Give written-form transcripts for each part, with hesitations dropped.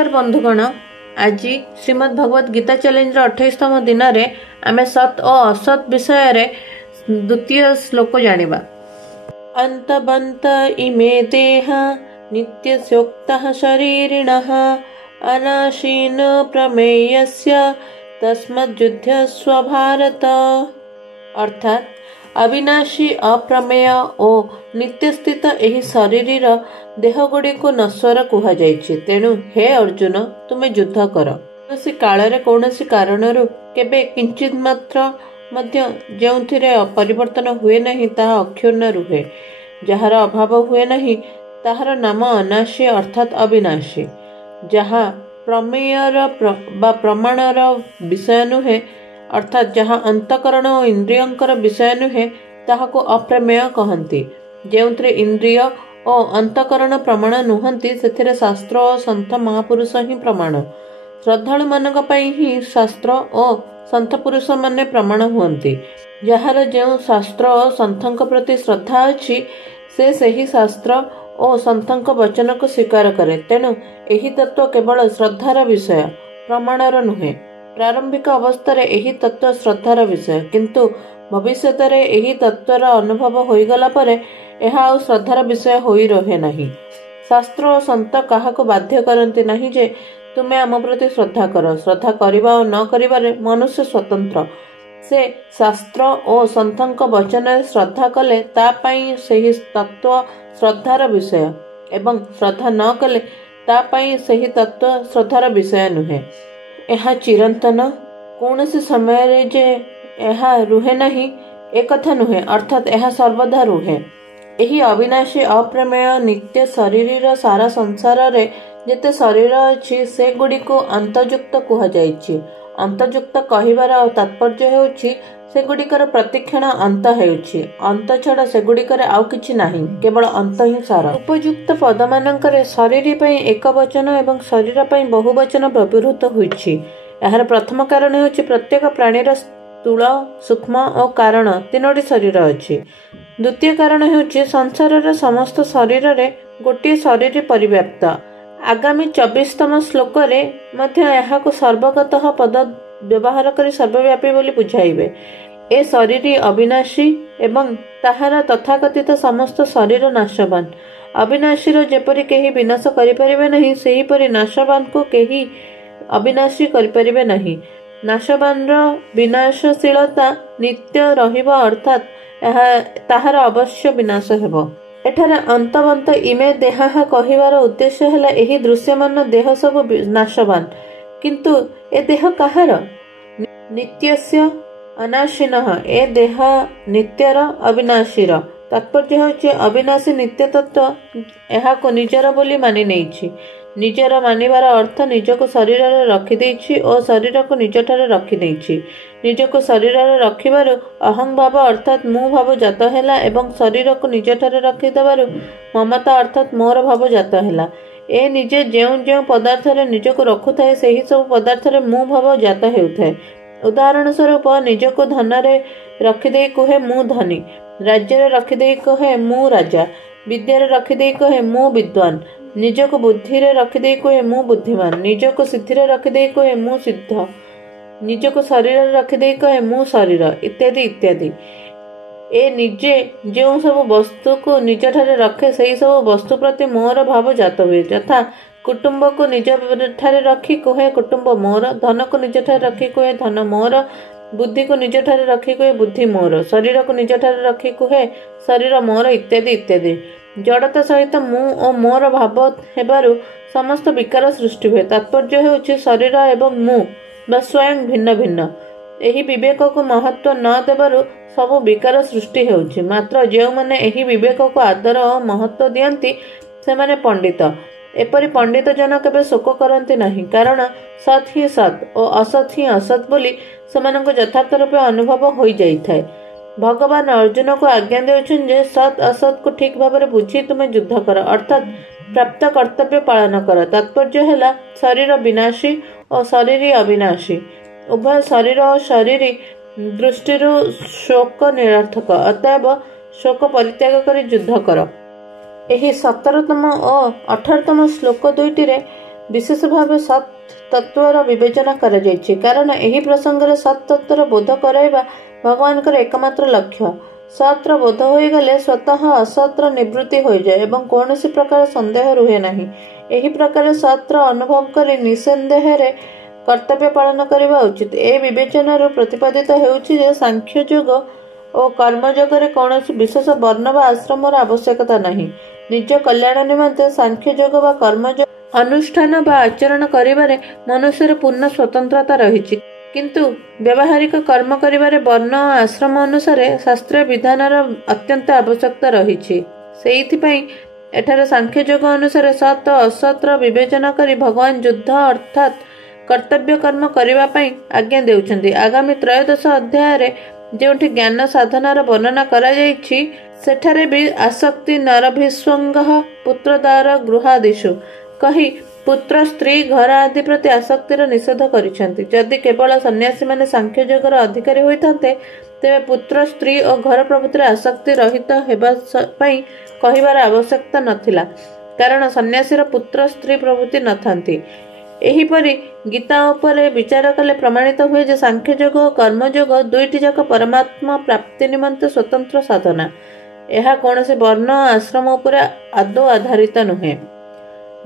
नमस्कार बंधुगण। आज श्रीमद् भगवत गीता चैलेंज 28तम दिन में आम सत और असत विषय रे द्वितीय श्लोक जानिबा। अंतबंत इमे देहा नित्यस्योक्तः शरीरिणः अनाशीन प्रमेयस्य तस्मद्युध्यस्व भारत। अर्थात अविनाशी अप्रमेय और नित्यस्थित एही शरीर देहगुड़ी को नश्वर कुहा जायछि। तेणु हे अर्जुन तुम्हें युद्ध कर। कौनसी काल कौनसी कारणरू केबे किंचित मात्र मध्य जोंथिरे परिवर्तन हुए नहीं ताहा अक्षुण्ण रुहे। जहार अभाव हुए नहीं ताहार नाम अनाशी अर्थात अविनाशी। जहा प्रमेयर प्रमाणर विषय नुहे अर्थात जहाँ अंतकरण और इंद्रियंकर विषय नुहे ताहाको अप्रमेय कहंती। जेउंथरे इंद्रिय और अंतकरण प्रमाण नुहंती सेथिरे शास्त्र और संत महापुरुष ही प्रमाण। श्रद्धालु मानक पई ही शास्त्र और संत पुरुष माने प्रमाण हुअंती। जहार जेउ शास्त्र और संतक प्रति श्रद्धा अछि से सही शास्त्र और संतक वचन को स्वीकार करे। तेणु एही तत्व केवल श्रद्धार विषय प्रमाणर नुहे। प्रारंभिक अवस्था रे एही तत्व श्रद्धार विषय, किंतु भविष्यत रे एही तत्वर अनुभव होईगला परे एहा आ श्रद्धार विषय होई रहे नहीं। शास्त्र और संत काहाको बाध्य करती नहीं जे तुमे आम प्रति श्रद्धा कर। श्रद्धा करिबा और न करिबारे मनुष्य स्वतंत्र। से शास्त्र और संतक वचन श्रद्धा कले ता पई सही तत्व श्रद्धार विषय एवं श्रद्धा न कले ता पई सही तत्व श्रद्धार विषय नुहे। यह चिरंतन कौनसी समय रे जे यह रुहे नहीं एक कथा नुहे, अर्थात यह सर्वदा रुहे। यही अविनाशी अप्रमेय नित्य शरीर सारा संसार रे जेते शरीर अछि से गुडी को अंतयुक्त कुहा जायछि। अंतयुक्त कहिबार तात्पर्य हेउछि से गुडिकर प्रतिक्षण अंत हेउछि। अंत छडा से गुडिकर आउ किछि नाही, केवल अंत ही सारा। उपयुक्त पद मानकरे शरीर पई एक वचन एवं शरीर पई बहु वचन व्यवहृत होइछि। एहार प्रथम कारण हेउछि प्रत्येक प्राणीर स्थूल सूक्ष्म और कारण तीनोटी शरीर अछि। द्वितीय कारण हेउछि संसारर समस्त शरीर रे गोटे शरीर परिव्याप्त। आगामी 24तम श्लोक रे मध्य एहाको सर्वगतः पद व्यवहार करी सर्वव्यापी बोली बुझाइबे। ए शरीर अविनाशी एवं ताहार तथाकथित समस्त शरीर नाशवान। अविनाशीर जेपरि केही विनाश करिपारिबे नहीं सेहीपरि नाशवान को केही अविनाशी करिपारिबे नहीं। नाशवानर विनाशशीलता नित्य रहिबा अर्थात ताहार अवश्य विनाश हेबो। एठारे अंतवंत इमे देहा कहिबार उद्देश्य हैला एही दृश्यमान देह सब नाशवान, किंतु ए देह काहार? नित्यस्य अनाशिनः। ए देह नित्यर अविनाशीर। तात्पर्य होछि अविनाशी नित्य तत्व एहाको निजर बोली मानि नेछि। निजर मानिबार अर्थ निजको शरीर रे रखि देछि और शरीर को निजठारे रखि देछि। निजको शरीर रे रखिबारु अहं भाव अर्थात मु भाव जात हैला एवं शरीर को निजठारे रखि देबारु ममता अर्थात मोर भाव जात हैला। ए निजे जेउ जेउ पदार्थ रे निजको रखुथाए सेही सब पदार्थ रे मु भाव जात हेउथाए। उदाहरण स्वरूप निजको धन रे रखिदे कहे मु धनी, राज्य रे रखिदे कहे मु राजा, विद्या रे रखिदे कहे मु विद्वान, निजको बुद्धि रे रखिदे कहे मु बुद्धिमान, निजको सिद्धि रे रखिदे कहे मु सिद्ध, निजको शरीर रे रखिदे कहे मु शरीर इत्यादि इत्यादि। ए निजे जो सब वस्तु को निज ठारे रखे सही सब वस्तु प्रति मोर भाव जात हुए। यथा कुटुंब को निज ठारे रखी कहे कुटुंब मोर, धन को निज ठारे रखी कहे धन मोर, बुद्धि को निज ठारे रखी कहे बुद्धि मोर, शरीर को निज ठारे रखी कहे शरीर मोर इत्यादि इत्यादि। जड़ता सहित मु और मोर भाव हेबारु समस्त विकार सृष्टि हुए। तात्पर्य हेउछि शरीर एवं मु बा स्वयं भिन्न भिन्न। एही विवेक को महत्व न देबारु सब विकार सृष्टि हेउछि। मात्र जेउ माने एही विवेक को आदर और महत्व दियंती सेमाने पंडित। एपरि पंडित जन केबे शोक करती नहीं, कारण सत ही सत और असत ही असत बोली सेमानंको यथार्थ रूपे अनुभव होई जाइथाय। भगवान अर्जुन को आज्ञा देउछन जे सत असत को ठीक भाबरे बुझी तुमे युद्ध कर, अर्थात प्राप्त कर्तव्य पालन कर। तात्पर्य हैला शरीर विनाशी और शरीर अविनाशी। उभय शरीर और शरीर दृष्टि शोक निरर्थक। अतएव शोक परित्याग कर युद्ध कर। एही 17तम और 18तम श्लोक दुईटी विशेष भाव सत् तत्वर विवेचना कराଯାଇଛି कारण एही प्रसंगरे सत् तत्वर बोध कराइबा भगवानकर एकमात्र लक्ष्य। सत्र बोध होइगले स्वतः असत्र निवृत्ति हो जाए एवं कौनसी प्रकार संदेह रुहे नहीं। एही प्रकार सत्र अनुभव करी निसंदेहरे कर्तव्य पालन करने उचित। ए विवेचन प्रतिपादित होउछि जे सांख्य योग और कर्मयोग कौन विशेष वर्ण व आश्रम आवश्यकता नहीं। निज कल्याण निमंते सांख्य योग व कर्मयोग अनुष्ठान व आचरण करिबारे मनुष्यर पूर्ण स्वतंत्रता रही किंतु व्यावहारिक कर्म करिबारे वर्ण आश्रम अनुसार शास्त्रीय विधानर अत्यंत आवश्यकता रही। एठारे सांख्य योग अनुसार सत असत्र विवेचना करी भगवान युद्ध अर्थात कर्तव्य कर्म करने पाई आज्ञा देउछन्ति। आगामी 13 अध्याय जोठी ज्ञान साधनार वर्णना करा जायछि सेठारे भी आसक्ति नरभिस्वंग पुत्रदार गृहादिषु कही पुत्र स्त्री घर आदि प्रति आसक्तिर निषेध करिसेंति। जदि केवल सन्यासी माने सांख्य योगर अधिकारी होइथान्ते तेबे पुत्र स्त्री और घर प्रभृतिर आसक्ति रहित हेबा पई कहिबार आवश्यकता नथिला कारण सन्यासीर पुत्र स्त्री प्रभृति नथान्ति। एहीपरि गीता उपरे विचार कले प्रमाणित हुए जे सांख्य योग और कर्मयोग दुईटी जाक परमात्मा प्राप्ति निमंते स्वतंत्र साधना। यह कौनसी वर्ण आश्रम उपरे आदौ आधारित नुहे।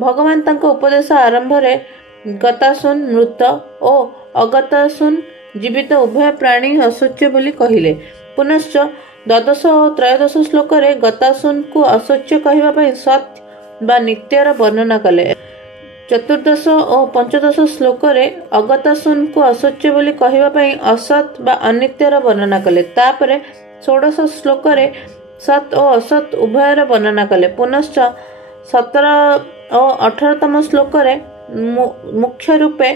भगवान तांको उपदेश आरंभ रे गतासुन मृत और अगतासुन जीवित उभय प्राणी अशोच्य बोली कहिले। पुनश्च 12 और 13 श्लोक रे गतासुन को अशोच्य कहिबा पई सत्य बा नित्यर वर्णना कले। 14 और 15 श्लोक रे अगतासुन को अशोच्य बोली कहिबा पई असत बा अनित्यर वर्णना कले। तापरे 16 श्लोक रे सत और असत उभयर वर्णना कले। पुनश्च 17 और 18तम श्लोक रे मुख्य रूपे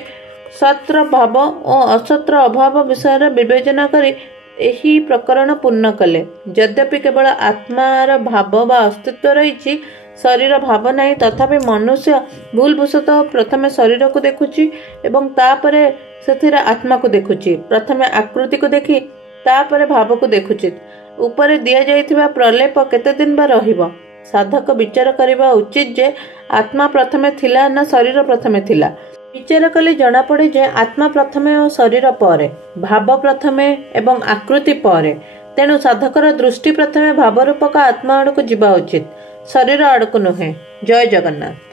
सत्र भाव और असत्र अभाव विषय विवेचना करी एही प्रकरण पूर्ण कले। यद्यपि केवल आत्मार भाव व अस्तित्व रही शरीर भाव नहीं तथापि मनुष्य भूलवशतः प्रथमे शरीर को देखुची एवं तापरे सेथिर आत्मा को देखुची। प्रथमे आकृति को देखी तापरे भाव को देखुची। ऊपर दिया जाइथिबा प्रलेप केते दिन बा रहिबो। साधक विचार करबा उचित जे आत्मा प्रथमे थिला ना शरीर प्रथमे थिला। विचार कले जना पड़े जे आत्मा प्रथमे और शरीर परे, भाव प्रथमे एवं आकृति परे। तेणु साधकर दृष्टि प्रथमे भाव रूपक आत्मा आड़क जीवा उचित, शरीर आड़क नुहे। जय जगन्नाथ।